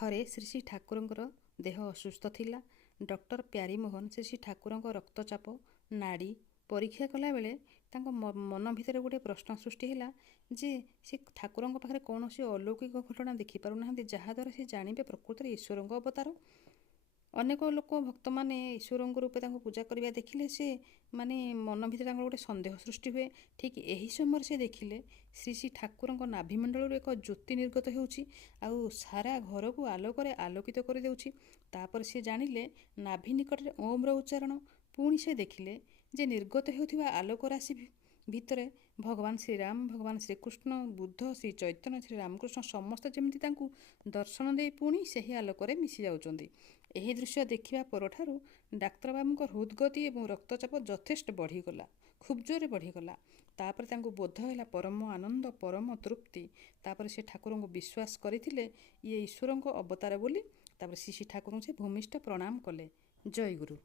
ଥରେ ଶ୍ରୀ ଶ୍ରୀ ଠାକୁରଙ୍କର ଦେହ ଅସୁସ୍ଥ ଥିଲା। ଡକ୍ଟର ପ୍ୟାରୀମୋହନ ଶ୍ରୀ ଶ୍ରୀ ଠାକୁରଙ୍କ ରକ୍ତଚାପ ନାଡ଼ି ପରୀକ୍ଷା କଲାବେଳେ ତାଙ୍କ ମନ ଭିତରେ ଗୋଟିଏ ପ୍ରଶ୍ନ ସୃଷ୍ଟି ହେଲା ଯେ ସେ ଠାକୁରଙ୍କ ପାଖରେ କୌଣସି ଅଲୌକିକ ଘଟଣା ଦେଖିପାରୁନାହାନ୍ତି ଯାହାଦ୍ୱାରା ସେ ଜାଣିବେ ପ୍ରକୃତରେ ଈଶ୍ୱରଙ୍କ ଅବତାର। ଅନେକ ଲୋକ ଭକ୍ତମାନେ ଈଶ୍ୱରଙ୍କ ରୂପେ ତାଙ୍କୁ ପୂଜା କରିବା ଦେଖିଲେ ସେ ମାନେ ମନ ଭିତରେ ତାଙ୍କର ଗୋଟେ ସନ୍ଦେହ ସୃଷ୍ଟି ହୁଏ। ଠିକ୍ ଏହି ସମୟରେ ସେ ଦେଖିଲେ ଶ୍ରୀ ଶ୍ରୀ ଠାକୁରଙ୍କ ନାଭିମଣ୍ଡଳରୁ ଏକ ଜ୍ୟୋତି ନିର୍ଗତ ହେଉଛି ଆଉ ସାରା ଘରକୁ ଆଲୋକରେ ଆଲୋକିତ କରିଦେଉଛି। ତାପରେ ସେ ଜାଣିଲେ ନାଭି ନିକଟରେ ଓମ୍ର ଉଚ୍ଚାରଣ। ପୁଣି ସେ ଦେଖିଲେ ଯେ ନିର୍ଗତ ହେଉଥିବା ଆଲୋକ ରାଶି ଭିତରେ ଭଗବାନ ଶ୍ରୀରାମ, ଭଗବାନ ଶ୍ରୀକୃଷ୍ଣ, ବୁଦ୍ଧ, ଶ୍ରୀ ଚୈତନ୍ୟ, ଶ୍ରୀ ରାମକୃଷ୍ଣ ସମସ୍ତେ ଯେମିତି ତାଙ୍କୁ ଦର୍ଶନ ଦେଇ ପୁଣି ସେହି ଆଲୋକରେ ମିଶି ଯାଉଛନ୍ତି। ଏହି ଦୃଶ୍ୟ ଦେଖିବା ପରଠାରୁ ଡାକ୍ତରବାବୁଙ୍କ ହୃଦଗତି ଏବଂ ରକ୍ତଚାପ ଯଥେଷ୍ଟ ବଢ଼ିଗଲା, ଖୁବ୍ ଜୋରରେ ବଢ଼ିଗଲା। ତାପରେ ତାଙ୍କୁ ବୋଧ ହେଲା ପରମ ଆନନ୍ଦ, ପରମ ତୃପ୍ତି। ତାପରେ ସେ ଠାକୁରଙ୍କୁ ବିଶ୍ୱାସ କରିଥିଲେ ଇଏ ଈଶ୍ୱରଙ୍କ ଅବତାର ବୋଲି। ତାପରେ ଶ୍ରୀ ଶ୍ରୀ ଠାକୁରଙ୍କୁ ସେ ଭୂମିଷ୍ଠ ପ୍ରଣାମ କଲେ। ଜୟ ଗୁରୁ।